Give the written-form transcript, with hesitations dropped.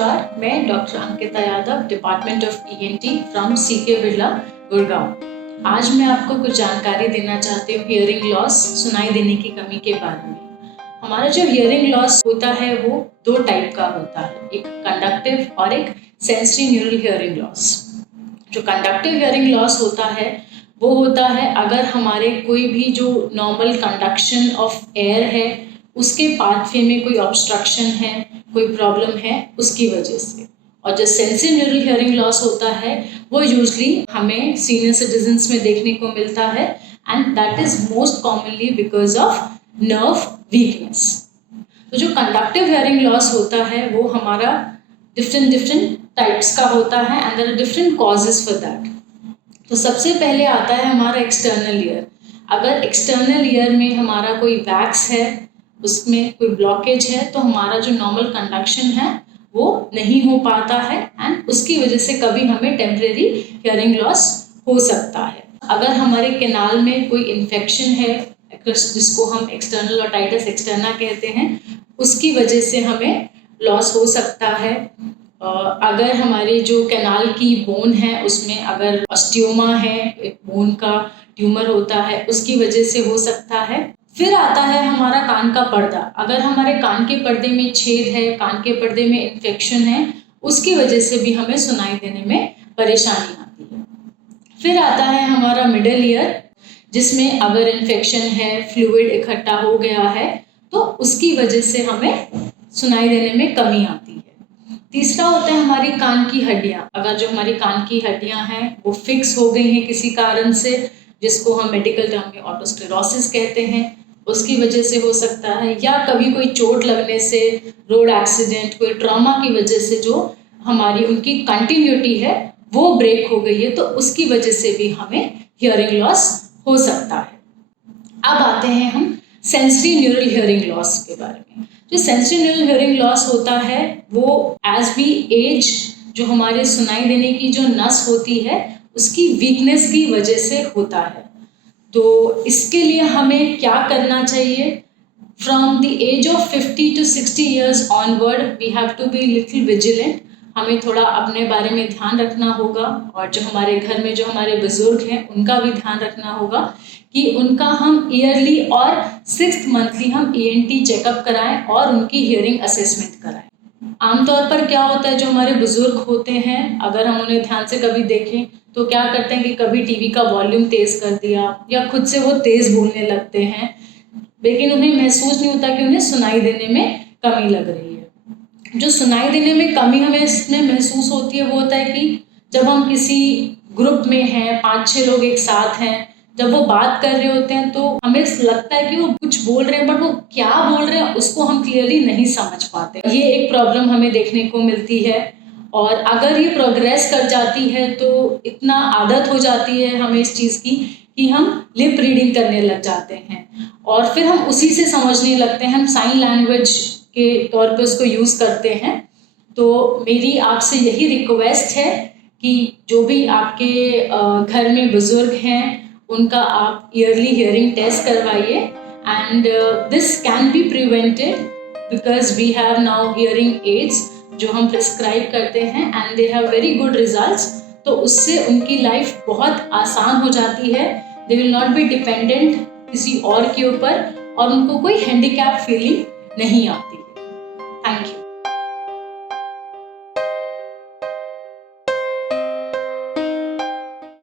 नमस्कार, मैं doctor Ankita Yadav, department of ENT from C K Birla, Gurgaon. आज मैं आपको कुछ जानकारी देना चाहती हूँ हियरिंग लॉस, सुनाई देने की कमी के बारे में। हमारा जो हियरिंग लॉस होता है वो दो टाइप का होता है, एक कंडक्टिव और एक सेंसरी न्यूरल हियरिंग लॉस। जो कंडक्टिव हियरिंग लॉस होता है वो होता है अगर हमारे कोई भी जो नॉर्मल कंडक्शन ऑफ एयर है उसके पाथवे में कोई ऑब्स्ट्रक्शन है, कोई प्रॉब्लम है उसकी वजह से। और जो सेंसरी न्यूरल हियरिंग लॉस होता है वो यूजली हमें सीनियर सिटीजन्स में देखने को मिलता है and that is most commonly because of nerve weakness. तो जो कंडक्टिव हियरिंग लॉस होता है वो हमारा डिफरेंट टाइप्स का होता है and there are different causes for that. तो सबसे पहले आता है हमारा एक्सटर्नल ईयर। अगर एक्सटर्नल ईयर में हमारा कोई वैक्स है, उसमें कोई ब्लॉकेज है, तो हमारा जो नॉर्मल कंडक्शन है वो नहीं हो पाता है एंड उसकी वजह से कभी हमें टेम्परेरी हियरिंग लॉस हो सकता है। अगर हमारे कैनाल में कोई इन्फेक्शन है जिसको हम एक्सटर्नल ओटाइटिस एक्सटर्ना कहते हैं, उसकी वजह से हमें लॉस हो सकता है। अगर हमारे जो कैनाल की बोन है उसमें अगर ऑस्टियोमा है, एक बोन का ट्यूमर होता है, उसकी वजह से हो सकता है। फिर आता है हमारा कान का पर्दा। अगर हमारे कान के पर्दे में छेद है, कान के पर्दे में इन्फेक्शन है, उसकी वजह से भी हमें सुनाई देने में परेशानी आती है। फिर आता है हमारा मिडल ईयर, जिसमें अगर इन्फेक्शन है, फ्लूइड इकट्ठा हो गया है, तो उसकी वजह से हमें सुनाई देने में कमी आती है। तीसरा होता है हमारी कान की हड्डियाँ। अगर जो हमारी कान की हड्डियाँ हैं वो फिक्स हो गई हैं किसी कारण से, जिसको हम मेडिकल टर्म में ऑटोस्क्लेरोसिस कहते हैं, उसकी वजह से हो सकता है। या कभी कोई चोट लगने से, रोड एक्सीडेंट, कोई ट्रॉमा की वजह से जो हमारी उनकी कंटिन्यूटी है वो ब्रेक हो गई है, तो उसकी वजह से भी हमें हियरिंग लॉस हो सकता है। अब आते हैं हम सेंसरी न्यूरल हियरिंग लॉस के बारे में। जो सेंसरी न्यूरल हियरिंग लॉस होता है वो एज वी एज, जो हमारे सुनाई देने की जो नस होती है उसकी वीकनेस की वजह से होता है। तो इसके लिए हमें क्या करना चाहिए? From the age of 50 to 60 years onward we have to be little vigilant. हमें थोड़ा अपने बारे में ध्यान रखना होगा और जो हमारे घर में जो हमारे बुजुर्ग हैं उनका भी ध्यान रखना होगा कि उनका हम ईयरली और 6th मंथली हम ENT चेकअप कराएं और उनकी हियरिंग असेसमेंट कराएं। आमतौर पर क्या होता है, जो हमारे बुजुर्ग होते हैं, अगर हम उन्हें ध्यान से कभी देखें तो क्या करते हैं कि कभी टीवी का वॉल्यूम तेज कर दिया या खुद से वो तेज बोलने लगते हैं, लेकिन उन्हें महसूस नहीं होता कि उन्हें सुनाई देने में कमी लग रही है। जो सुनाई देने में कमी हमें इसमें महसूस होती है वो होता है कि जब हम किसी ग्रुप में हैं, 5-6 लोग एक साथ हैं, जब वो बात कर रहे होते हैं तो हमें लगता है कि वो कुछ बोल रहे हैं बट वो क्या बोल रहे हैं उसको हम क्लियरली नहीं समझ पाते। ये एक प्रॉब्लम हमें देखने को मिलती है और अगर ये प्रोग्रेस कर जाती है तो इतना आदत हो जाती है हमें इस चीज़ की कि हम लिप रीडिंग करने लग जाते हैं और फिर हम उसी से समझने लगते हैं, हम साइन लैंग्वेज के तौर पे उसको यूज़ करते हैं। तो मेरी आपसे यही रिक्वेस्ट है कि जो भी आपके घर में बुजुर्ग हैं उनका आप ईयरली हियरिंग टेस्ट करवाइए and this can be prevented because we have now hearing aids जो हम प्रिस्क्राइब करते हैं and they have very good results. तो उससे उनकी लाइफ बहुत आसान हो जाती है। They will not be dependent किसी और के ऊपर और उनको कोई हैंडीकैप फीलिंग नहीं आती है। Thank you.